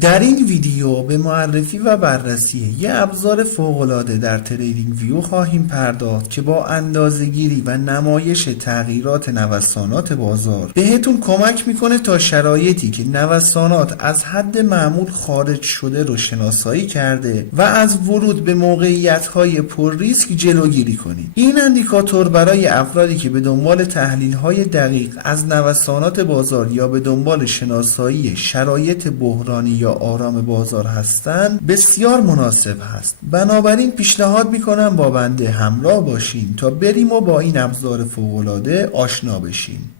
در این ویدیو به معرفی و بررسی یه ابزار فوق‌العاده در تریدینگ ویو خواهیم پرداخت که با اندازه‌گیری و نمایش تغییرات نوسانات بازار بهتون کمک میکنه تا شرایطی که نوسانات از حد معمول خارج شده رو شناسایی کرده و از ورود به موقعیت‌های پر ریسک جلوگیری کنید. این اندیکاتور برای افرادی که به دنبال تحلیل‌های دقیق از نوسانات بازار یا به دنبال شناسایی شرایط بحرانی یا آرام بازار هستند بسیار مناسب هست. بنابراین پیشنهاد میکنم با بنده همراه باشین تا بریم و با این ابزار فوق‌العاده آشنا بشیم.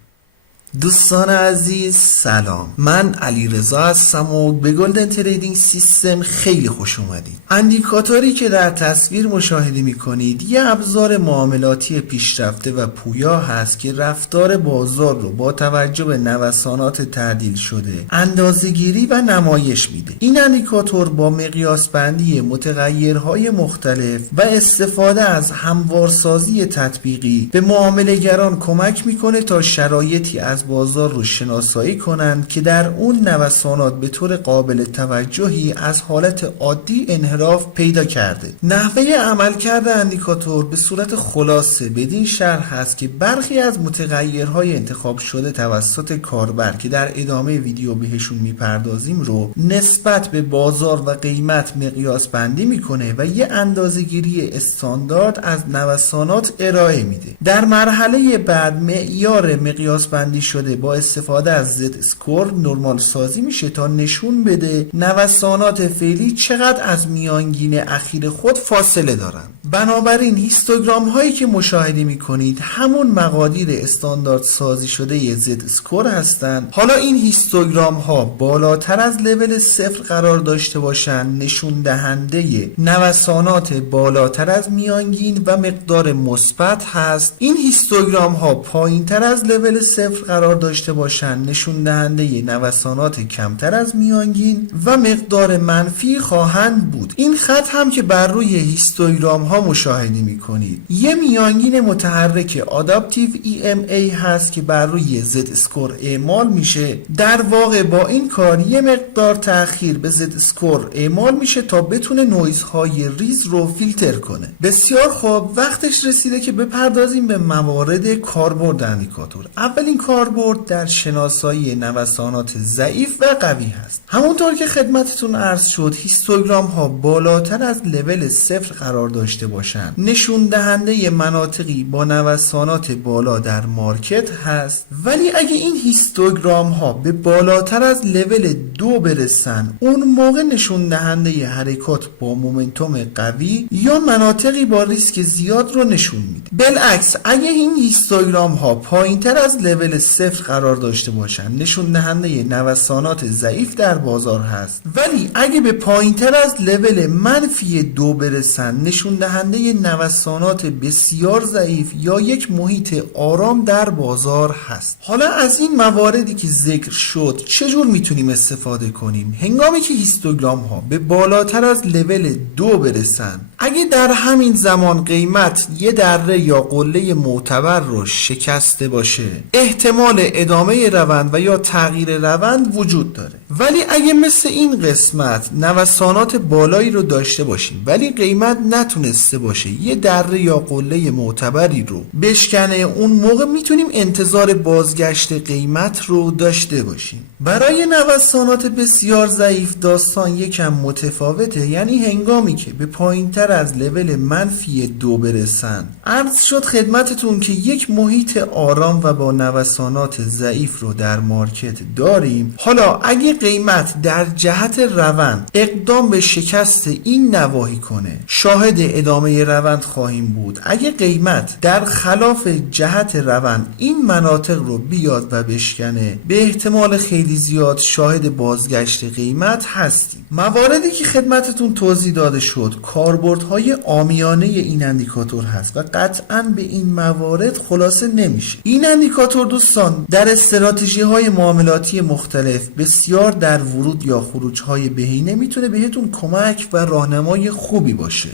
دوستان عزیز سلام، من علیرضا هستم و به گلدن تریدینگ سیستم خیلی خوش اومدید. اندیکاتوری که در تصویر مشاهده میکنید یه ابزار معاملاتی پیشرفته و پویا هست که رفتار بازار رو با توجه به نوسانات تعدیل شده اندازه‌گیری و نمایش میده. این اندیکاتور با مقیاس بندی متغیرهای مختلف و استفاده از هموارسازی تطبیقی به معامله‌گران کمک میکنه تا شرایطی از بازار رو شناسایی کنند که در اون نوسانات به طور قابل توجهی از حالت عادی انحراف پیدا کرده. نحوه عملکرد اندیکاتور به صورت خلاصه بدین شرح هست که برخی از متغیرهای انتخاب شده توسط کاربر که در ادامه ویدیو بهشون میپردازیم رو نسبت به بازار و قیمت مقیاس بندی میکنه و یه اندازه‌گیری استاندارد از نوسانات ارائه میده. در مرحله بعد معیار مقیاس بندی شده با استفاده از زد اسکور نرمال سازی میشه تا نشون بده نوسانات فعلی چقدر از میانگین اخیر خود فاصله دارن. بنابراین هیستوگرام هایی که مشاهده میکنید همون مقادیر استاندارد سازی شده زد اسکور هستن. حالا این هیستوگرام ها بالاتر از لول 0 قرار داشته باشن نشون دهنده نوسانات بالاتر از میانگین و مقدار مثبت هست. این هیستوگرام ها پایین تر از لول 0 قرار داشته باشن نشون دهنده نوسانات کمتر از میانگین و مقدار منفی خواهند بود. این خط هم که بر روی هیستوگرام ها مشاهده میکنید یه میانگین متحرک آداپتیو EMA هست که بر روی زد اسکور اعمال میشه. در واقع با این کار یه مقدار تأخیر به زد اسکور اعمال میشه تا بتونه نویزهای ریز رو فیلتر کنه. بسیار خوب، وقتش رسیده که بپردازیم به موارد کاربرد اندیکاتور. اولین کاربرد در شناسایی نوسانات ضعیف و قوی هست. همونطور که خدمتتون عرض شد هیستوگرام ها بالاتر از لول 0 قرار داشته باشند نشون دهنده مناطقی با نوسانات بالا در مارکت هست، ولی اگه این هیستوگرام ها به بالاتر از لول 2 برسن اون موقع نشون دهنده حرکات با مومنتوم قوی یا مناطقی با ریسک زیاد رو نشون میده. بالعکس اگه این هیستوگرام ها پایین تر از لول 0 قرار داشته باشن نشون دهنده نوسانات ضعیف در بازار هست، ولی اگه به پایین تر از لول منفی 2 برسن نشون دهنده نوسانات بسیار ضعیف یا یک محیط آرام در بازار هست. حالا از این مواردی که ذکر شد چجور میتونیم استفاده کنیم؟ هنگامی که هیستوگرام ها به بالاتر از لول 2 برسن، اگه در همین زمان قیمت یه دره یا قله معتبر رو شکسته باشه احتمال ادامه روند و یا تغییر روند وجود داره. ولی اگه مثل این قسمت نوسانات بالایی رو داشته باشیم ولی قیمت نتونسته باشه یه دره یا قله معتبری رو بشکنه، اون موقع میتونیم انتظار بازگشت قیمت رو داشته باشیم. برای نوسانات بسیار ضعیف داستان یکم متفاوته، یعنی هنگامی که به پایین تر از لول منفی 2 برسن. عرض شد خدمتتون که یک محیط آرام و با نوسانات ضعیف رو در مارکت داریم. حالا اگه قیمت در جهت روند اقدام به شکست این نواحی کنه شاهد ادامه روند خواهیم بود. اگه قیمت در خلاف جهت روند این مناطق رو بیاد و بشکنه به احتمال خیلی زیاد شاهد بازگشت قیمت هستیم. مواردی که خدمتتون توضیح داده شد کاربردهای عامیانه این اندیکاتور هست و قطعاً به این موارد خلاصه نمیشه. این اندیکاتور دوستان در استراتژی های معاملاتی مختلف بسیار در ورود یا خروج های بهینه میتونه بهتون کمک و راهنمای خوبی باشه.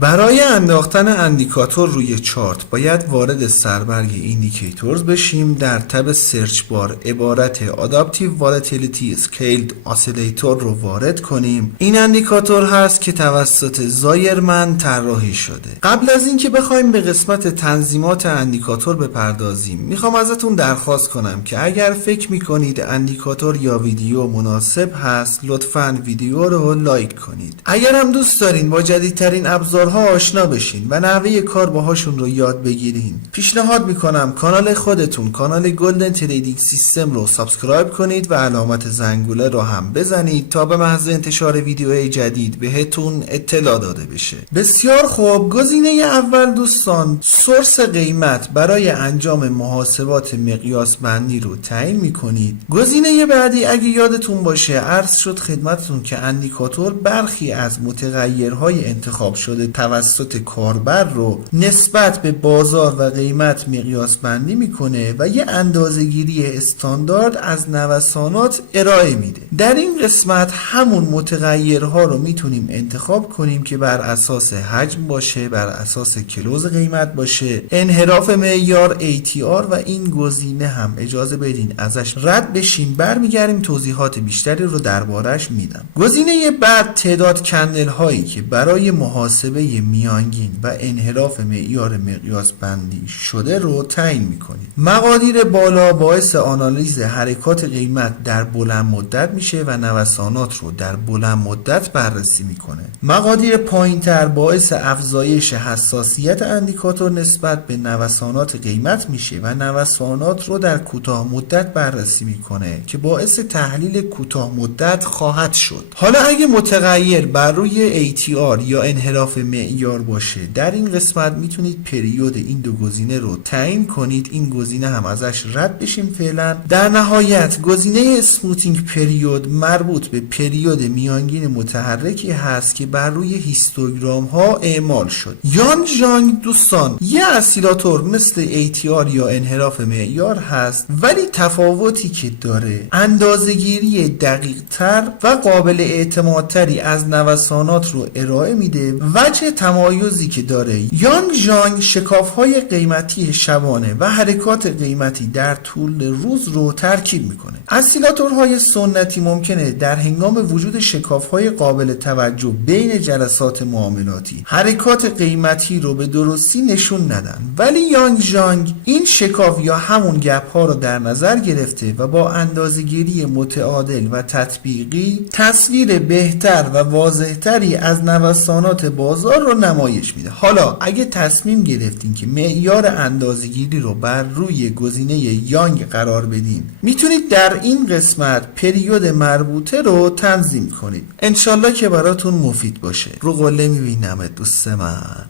برای انداختن اندیکاتور روی چارت باید وارد سربرگ ایندیکیتورز بشیم. در تب سرچ بار عبارت Adaptive Volatility Scaled Oscillator رو وارد کنیم. این اندیکاتور هست که توسط زایرمن طراحی شده. قبل از اینکه بخوایم به قسمت تنظیمات اندیکاتور بپردازیم، میخوام ازتون درخواست کنم که اگر فکر میکنید اندیکاتور یا ویدیو مناسب هست، لطفاً ویدیو رو لایک کنید. اگر هم دوست دارین با جدیدترین ابزارها آشنا بشین و نحوه کار باهاشون رو یاد بگیرین، پیشنهاد میکنم کانال خودتون، کانال گلدن تریدینگ سیستم رو سابسکرایب کنید و علامت زنگوله رو هم بزنید تا به محض انتشار ویدیوهای جدید بهتون اطلاع داده بشه. بسیار خوب، گزینه اول دوستان سورس قیمت برای انجام محاسبات مقیاس بندی رو تعیین میکنید. گزینه بعدی اگه یادتون باشه عرض شد خدمتتون که اندیکاتور برخی از متغیرهای انتخاب شده توسط کاربر رو نسبت به بازار و قیمت مقیاس بندی میکنه و یه اندازه‌گیری استاندارد از نوسانات ارائه میده. در این قسمت همون متغیرها رو میتونیم انتخاب کنیم که بر اساس حجم باشه، بر اساس کلوز قیمت باشه، انحراف معیار ATR و این گزینه هم اجازه بدین ازش رد بشیم. برمیگردیم توضیحات بیشتری رو دربارش میدم. گزینه بعد تعداد کندل هایی که برای محاسبه میانگین و انحراف معیار مقیاس بندی شده رو تعیین میکنید. مقادیر بالا باعث آنالیز حرکات قیمت در بلند مدت میشه و نوسانات رو در بلند مدت بررسی میکنه. مقادیر پایینتر باعث افزایش حساسیت اندیکاتور نسبت به نوسانات قیمت میشه و نوسانات رو در کوتاه مدت بررسی میکنه که باعث تحلیل کوتاه مدت خواهد شد. حالا اگه متغیر بر روی ATR یا انحراف معیار باشه، در این قسمت میتونید پریود این دو گزینه رو تعیین کنید. این گزینه هم ازش رد بشیم فعلا. در نهایت گزینه اسموتینگ پریود مربوط به پریود میانگین متحرکی هست که بر روی هیستوگرام ها اعمال شد. یانگ ژانگ دوستان یه اسیلاتور مثل ATR یا انحراف معیار هست، ولی تفاوتی که داره اندازه‌گیری دقیق تر و قابل اعتمادتری از نوسانات رو ارائه میده. وجه تمایزی که داره، یانگ ژانگ شکاف‌های قیمتی شبانه و حرکات قیمتی در طول روز رو ترکیب میکنه. اسیلاتورهای سنتی ممکنه در هنگام وجود شکاف‌های قابل توجه بین جلسات معاملاتی حرکات قیمتی رو به درستی نشون ندن، ولی یانگ ژانگ این شکاف یا همون گپ ها رو در نظر گرفته و با اندازه‌گیری متعادل و تطبیقی تصویر بهتر و واضحتری از نوسانات بازار رو نمایش میده. حالا اگه تصمیم گرفتین که معیار اندازه‌گیری رو بر روی گزینه یانگ قرار بدین، میتونید در این قسمت پریود مربوطه رو تنظیم کنید. انشالله که براتون مفید باشه. رو قله میبینم دوست من.